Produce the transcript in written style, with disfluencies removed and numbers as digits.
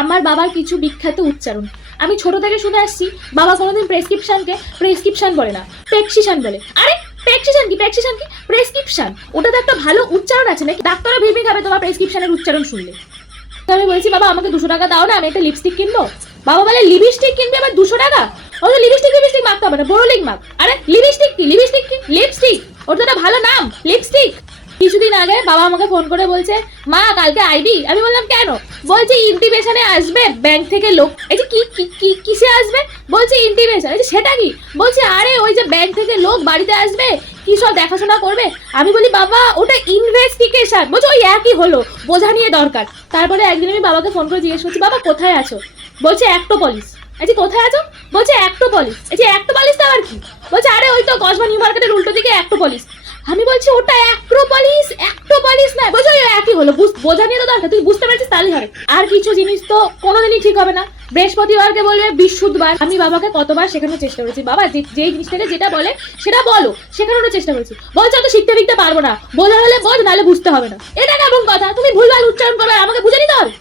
আমার বাবার কিছু বিখ্যাত উচ্চারণ আমি ছোট থেকে শুনে আসছি। বাবা কোনোদিন প্রেসক্রিপশনকে প্রেসক্রিপশন বলে না, প্রেসক্রিপশন বলে। আরে প্রেসক্রিপশন কি প্রেসক্রিপশন, ওটা তো একটা ভালো উচ্চারণ আছে নাকি? ডাক্তারও ভেবে খাবে তোমার প্রেসক্রিপশনের উচ্চারণ শুনলে। তো আমি বলছি বাবা আমাকে 200 টাকা দাও না, আমি একটা লিপস্টিক কিনবো। বাবা বলে লিপস্টিক কিনবে আবার 200 টাকা? ও তো লিপস্টিক মাখতে হবে না, বোরোলিক মাখ। আরে লিপস্টিক কি লিপস্টিক, ওটা তো একটা ভালো নাম, লিপস্টিক। কিছুদিন আগে বাবা আমাকে ফোন করে বলছে মা কালকে আইবি। আমি বললাম কেন? বলছে ইন্টিমেশনে আসবে ব্যাংক থেকে লোক। এই যে কি কিসে আসবে? বলছে ইন্টিমেশন। এই যে সেটা কি? বলছে আরে ওই যে ব্যাংক থেকে লোক বাড়িতে আসবে, কি সব দেখাশোনা করবে। আমি বলি বাবা ওটা ইনভেস্টিগেশন। বলছে ওই একই হলো, বোঝা নিয়ে দরকার। তারপরে একদিন আমি বাবাকে ফোন করে জিজ্ঞেস করছি বাবা কোথায় আছো? বলছে অ্যাক্টোপলিস। এই কোথায় আছো? বলছে অ্যাক্টোপলিস। এই যে অ্যাক্টোপলিস তো আবার কি? বলছে আরে ওই তো কসবা নিউ মার্কেটের উল্টো দিকে অ্যাক্টোপলিস। আমি বলছি ওটা অ্যাক্টোপলিস না। বলছে ওই একই হলো, বোঝা নিয়ে তো দরকার, তুই বুঝতে পারছিস তাহলেই হবে। আর কিছু জিনিস তো কোনোদিনই ঠিক হবে না। বৃহস্পতিবারকে বলবে বৃহস্পতিবার। আমি বাবাকে কতবার শেখানোর চেষ্টা করেছি, বাবা যেই জিনিসটাকে যেটা বলে সেটা বলো, শেখানোর চেষ্টা করেছি। বলছে অত শিখতে পারবো না, বোঝা হলে বোঝ, নাহলে বুঝতে হবে না। এটা কেমন কথা? তুমি ভুলভাল উচ্চারণ করবে, আমাকে বুঝে নিতে হবে।